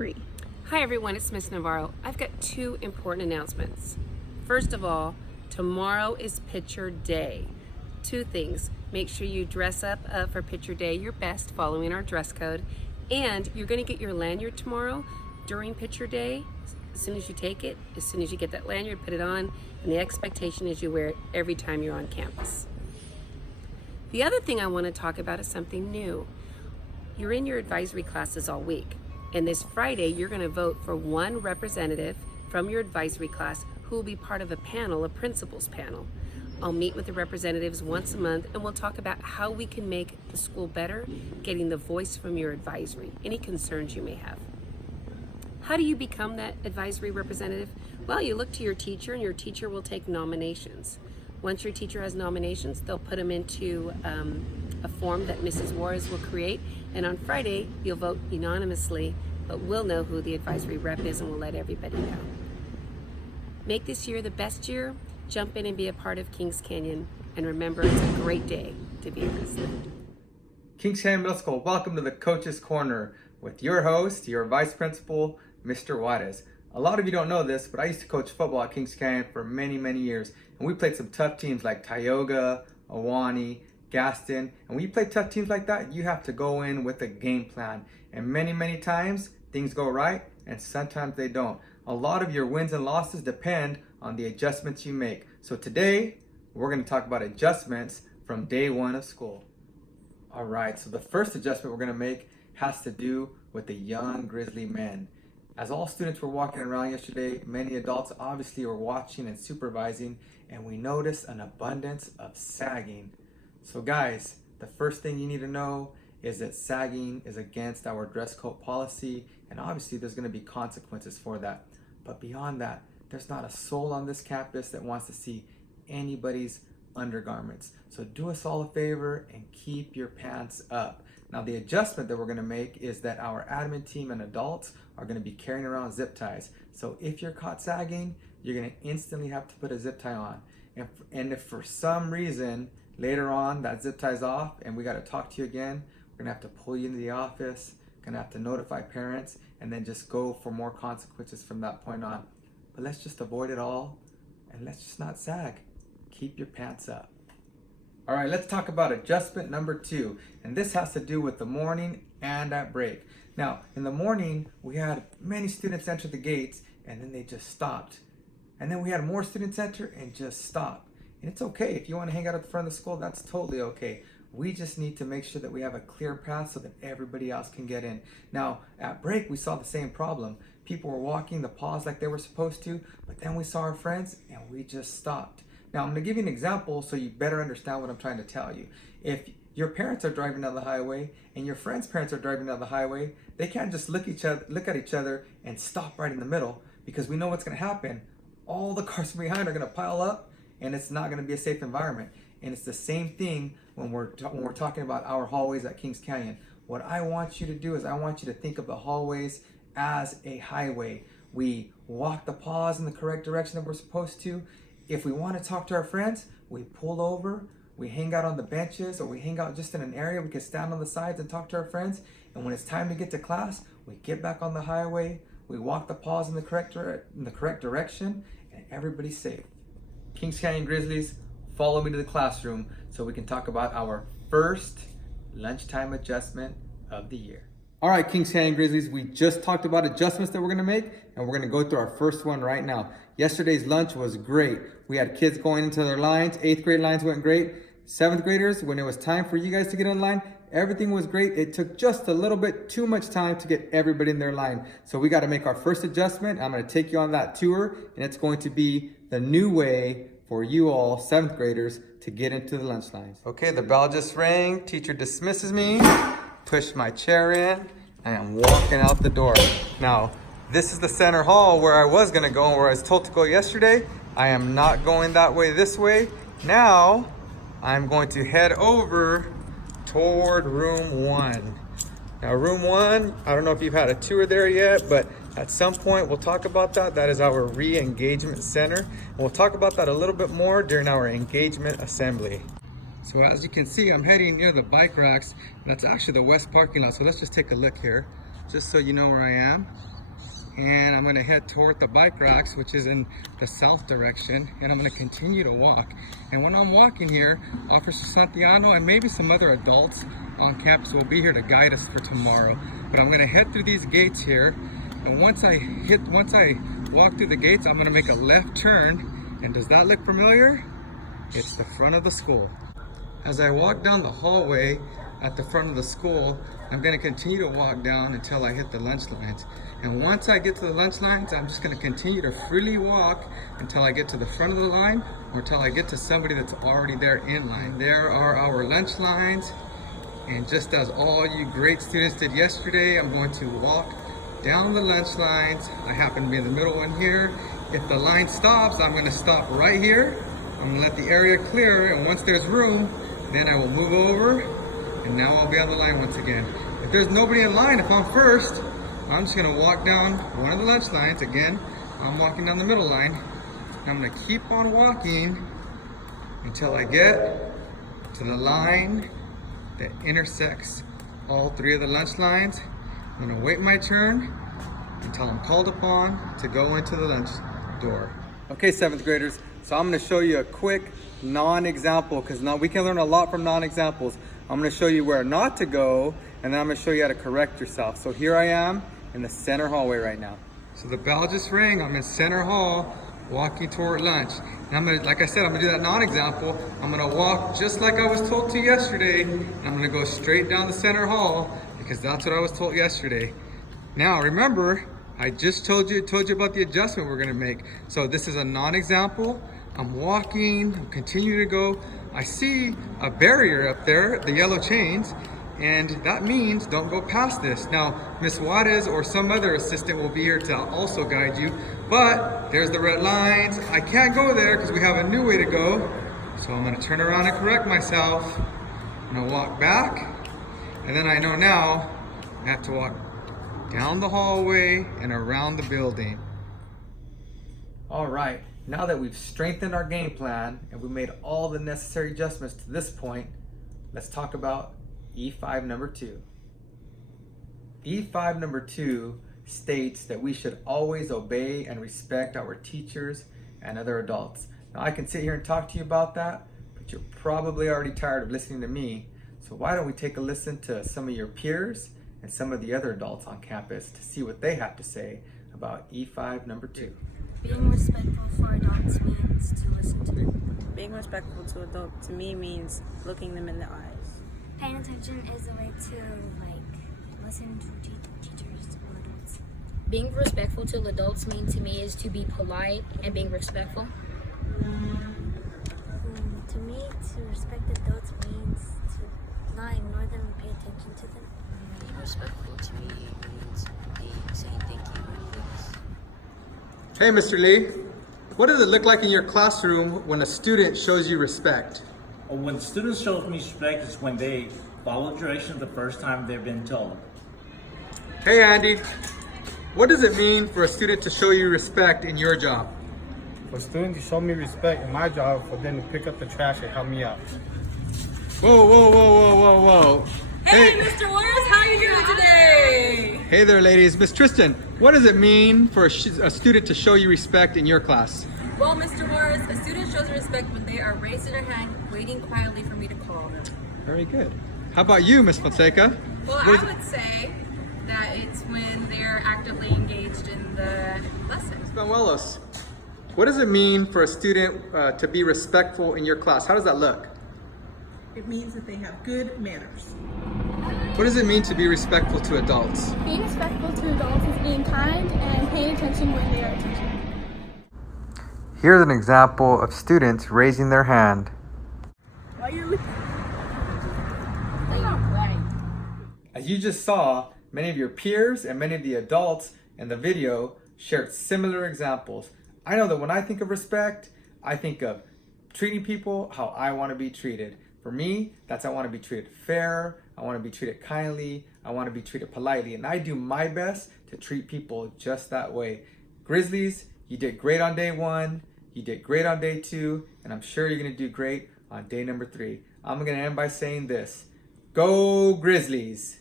3. Hi everyone, it's Miss Navarro. I've got two important announcements. First of all, tomorrow is picture day. Two things. Make sure you dress up for picture day your best, following our dress code. And you're going to get your lanyard tomorrow during picture day. As soon as you take it, as soon as you get that lanyard, put it on. And the expectation is you wear it every time you're on campus. The other thing I want to talk about is something new. You're in your advisory classes all week. And this Friday, you're going to vote for one representative from your advisory class who will be part of a panel, a principals panel. I'll meet with the representatives once a month and we'll talk about how we can make the school better, getting the voice from your advisory, any concerns you may have. How do you become that advisory representative? Well, you look to your teacher and your teacher will take nominations. Once your teacher has nominations, they'll put them into a form that Mrs. Juarez will create, and on Friday you'll vote anonymously, but we'll know who the advisory rep is and we'll let everybody know. Make this year the best year, jump in and be a part of Kings Canyon, and remember it's a great day to be a Grizzly. Kings Canyon Middle School, welcome to the Coach's Corner with your host, your Vice Principal, Mr. Juarez. A lot of you don't know this, but I used to coach football at Kings Canyon for many, many years, and we played some tough teams like Tioga, Ahwahnee, Gaston, and when you play tough teams like that, you have to go in with a game plan. And many, many times things go right and sometimes they don't. A lot of your wins and losses depend on the adjustments you make. So today we're going to talk about adjustments from day one of school. All right, so the first adjustment we're going to make has to do with the young Grizzly men. As all students were walking around yesterday, many adults obviously were watching and supervising, and we noticed an abundance of sagging. So guys, the first thing you need to know is that sagging is against our dress code policy, and obviously there's going to be consequences for that. But beyond that, there's not a soul on this campus that wants to see anybody's undergarments. So do us all a favor and keep your pants up. Now the adjustment that we're going to make is that our admin team and adults are going to be carrying around zip ties. So if you're caught sagging, you're going to instantly have to put a zip tie on. And if for some reason later on that zip tie's off and we got to talk to you again, we're going to have to pull you into the office, going to have to notify parents, and then just go for more consequences from that point on. But let's just avoid it all and let's just not sag. Keep your pants up. All right, let's talk about adjustment number 2. And this has to do with the morning and at break. Now, in the morning, we had many students enter the gates and then they just stopped. And then we had more students enter and just stop. And it's okay. If you want to hang out at the front of the school, that's totally okay. We just need to make sure that we have a clear path so that everybody else can get in. Now, at break, we saw the same problem. People were walking the pause like they were supposed to, but then we saw our friends and we just stopped. Now, I'm going to give you an example so you better understand what I'm trying to tell you. If your parents are driving down the highway and your friends' parents are driving down the highway, they can't just look at each other and stop right in the middle, because we know what's going to happen. All the cars from behind are going to pile up and it's not going to be a safe environment. And it's the same thing when we're talking about our hallways at Kings Canyon. What I want you to do is I want you to think of the hallways as a highway. We walk the pause in the correct direction that we're supposed to. If we want to talk to our friends, we pull over, we hang out on the benches, or we hang out just in an area we can stand on the sides and talk to our friends. And when it's time to get to class, we get back on the highway, we walk the pause in the correct direction, and everybody's safe. Kings Canyon Grizzlies, follow me to the classroom so we can talk about our first lunchtime adjustment of the year. All right, Kings Canyon Grizzlies, we just talked about adjustments that we're gonna make, and we're gonna go through our first one right now. Yesterday's lunch was great. We had kids going into their lines. 8th grade lines went great. 7th graders, when it was time for you guys to get in line, everything was great. It took just a little bit too much time to get everybody in their line. So we gotta make our first adjustment. I'm gonna take you on that tour, and it's going to be the new way for you all 7th graders to get into the lunch lines. Okay, the bell just rang. Teacher dismisses me. Push my chair in. I am walking out the door. Now, this is the center hall where I was gonna go and where I was told to go yesterday. I am not going that way this way. Now, I'm going to head over toward room 1. Now, room 1, I don't know if you've had a tour there yet, but at some point we'll talk about that. That is our re-engagement center. And we'll talk about that a little bit more during our engagement assembly. So as you can see, I'm heading near the bike racks. That's actually the west parking lot. So let's just take a look here. just so you know where I am. And I'm gonna head toward the bike racks, which is in the south direction, and I'm gonna continue to walk. And when I'm walking here, Officer Santiano and maybe some other adults on campus will be here to guide us for tomorrow. But I'm gonna head through these gates here, and once I walk through the gates, I'm gonna make a left turn. And does that look familiar? It's the front of the school. As I walk down the hallway at the front of the school, I'm going to continue to walk down until I hit the lunch lines. And once I get to the lunch lines, I'm just going to continue to freely walk until I get to the front of the line or until I get to somebody that's already there in line. There are our lunch lines, and just as all you great students did yesterday, I'm going to walk down the lunch lines. I happen to be in the middle one here. If the line stops, I'm going to stop right here. I'm going to let the area clear, and once there's room, then I will move over, and now I'll be on the line once again. If there's nobody in line, if I'm first, I'm just gonna walk down one of the lunch lines. Again, I'm walking down the middle line. I'm gonna keep on walking until I get to the line that intersects all three of the lunch lines. I'm gonna wait my turn until I'm called upon to go into the lunch door. Okay, 7th graders, so I'm gonna show you a quick non-example, because we can learn a lot from non-examples. I'm gonna show you where not to go, and then I'm gonna show you how to correct yourself. So here I am in the center hallway right now. So the bell just rang, I'm in center hall, walking toward lunch. And I'm gonna, like I said, I'm gonna do that non-example. I'm gonna walk just like I was told to yesterday. And I'm gonna go straight down the center hall, because that's what I was told yesterday. Now remember, I just told you about the adjustment we're gonna make. So this is a non-example. I'm walking, I'm continuing to go. I see a barrier up there, the yellow chains, and that means don't go past this. Now, Miss Juarez or some other assistant will be here to also guide you, but there's the red lines. I can't go there because we have a new way to go. So I'm gonna turn around and correct myself. I'm gonna walk back, and then I know now I have to walk down the hallway and around the building. All right. Now that we've strengthened our game plan and we've made all the necessary adjustments to this point, let's talk about E5 number 2. E5 number 2 states that we should always obey and respect our teachers and other adults. Now I can sit here and talk to you about that, but you're probably already tired of listening to me. So why don't we take a listen to some of your peers and some of the other adults on campus to see what they have to say about E5 number 2. Being respectful for adults means to listen to them. Being respectful to adults to me means looking them in the eyes. Paying attention is a way to listen to teachers or adults. Being respectful to adults means to me is to be polite and being respectful. To me, to respect adults means to not ignore them and pay attention to them. Being respectful to me means saying thank you and please. Hey, Mr. Lee, what does it look like in your classroom when a student shows you respect? When students show me respect is when they follow directions the first time they've been told. Hey, Andy, what does it mean for a student to show you respect in your job? For students to show me respect in my job, for them to pick up the trash and help me out. Whoa, whoa, whoa, whoa, whoa, whoa. Hey, Mr. Warren, how are you doing today? Hey there, ladies. Miss Tristan, what does it mean for a student to show you respect in your class? Well, Mr. Morris, a student shows respect when they are raising their hand, waiting quietly for me to call them. Very good. How about you, Miss Fonseca? Well, I would say that it's when they're actively engaged in the lesson. Miss Banuelos, what does it mean for a student to be respectful in your class? How does that look? It means that they have good manners. What does it mean to be respectful to adults? Being respectful to adults is being kind and paying attention when they are teaching. Here's an example of students raising their hand. As you just saw, many of your peers and many of the adults in the video shared similar examples. I know that when I think of respect, I think of treating people how I want to be treated. For me, that's I want to be treated fair, I want to be treated kindly, I want to be treated politely, and I do my best to treat people just that way. Grizzlies, you did great on day 1, you did great on day 2, and I'm sure you're going to do great on day number 3. I'm going to end by saying this. Go Grizzlies!